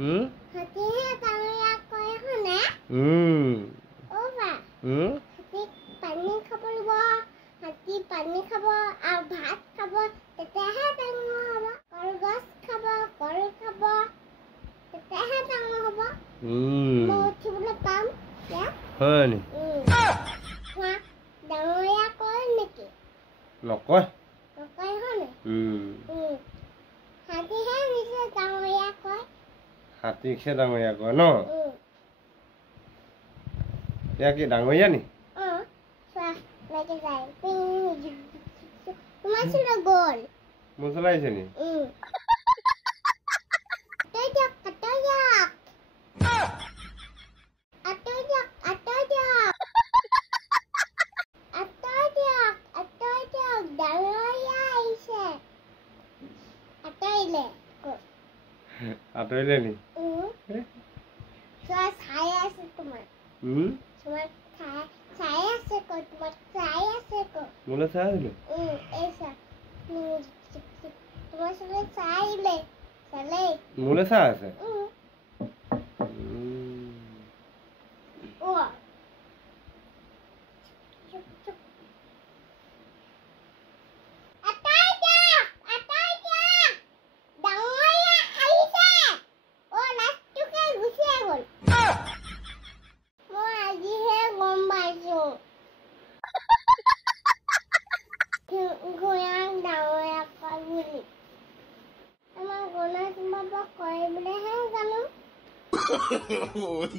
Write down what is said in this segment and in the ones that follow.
হাতীহে ডাঙৰীয়া কয় হয়নে? হাতী পানী খাব লাগিব, হাতী পানী খাব আৰু ভাত খাব, তেতিয়াহে ডাঙৰ হ'ব। কলগছ খাব, কল খাব, তেতিয়াহে ডাঙৰ হ'ব। মই উঠিবলৈ পাম। হয় নি? ডাঙৰীয়া কয় নেকি? নকয়। নকয় হয়নে? হাতীহে নিশ্চয় ডাঙৰীয়া কয়। হাতীকহে ডাঙৰীয়া কয় ন? এয়া কি ডাঙৰীয়া নি? তোমাৰ চুলা গ'ল। মোৰ চলাইছে নি? আঁতৰিলে নি? চাই আছে তোমাৰ। চাই আছে ক'ত? তোমাক চাই আছে ক'ত? মোলৈ চাই আছিলো। তোমাৰ চবে চাইলে চালে। মোলৈ চাই আছে।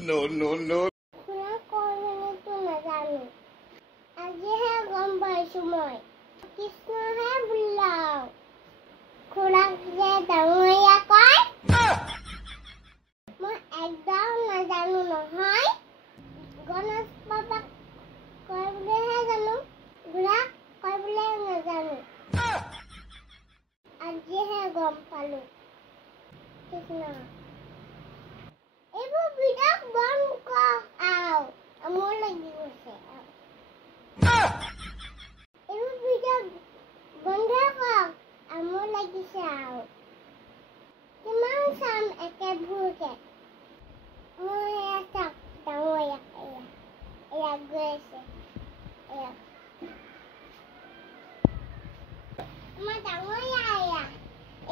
No, no, no. আজিহে গম পাইছো মই। কৃষ্ণহে বোলাও। খুৰাক যে ডাঙৰীয়া কয়, মই একদম নাজানো নহয়। গণেশ বাবাক কয় বুলিহে জানো, খুৰাক কয় বুলি নাজানো। আজিহে গম পালো। কৃষ্ণ এইবোৰ ভিডিঅ' বন্ধ কৰ। মোৰ লাগি গৈছে। এইবোৰ ভিডিঅ' বন্ধ কৰ। মোৰ লাগিছে আৰু কিমান চাম একেবোৰকে। মই এয়া চাওক ডাঙৰীয়া এয়া গৈ আছে। এয়া আমাৰ ডাঙৰীয়া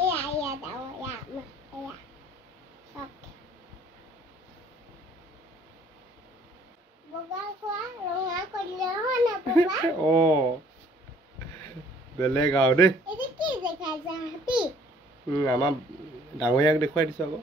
এয়া ডাঙৰীয়া এয়া চাওক। বগা খোৱা ৰঙা কৰিলে হয় না বগা? বেলেগ আৰু দেই। এইটো কি দেখাইছে? হাতী? আমাৰ ডাঙৰীয়াক দেখুৱাই দিছো আকৌ।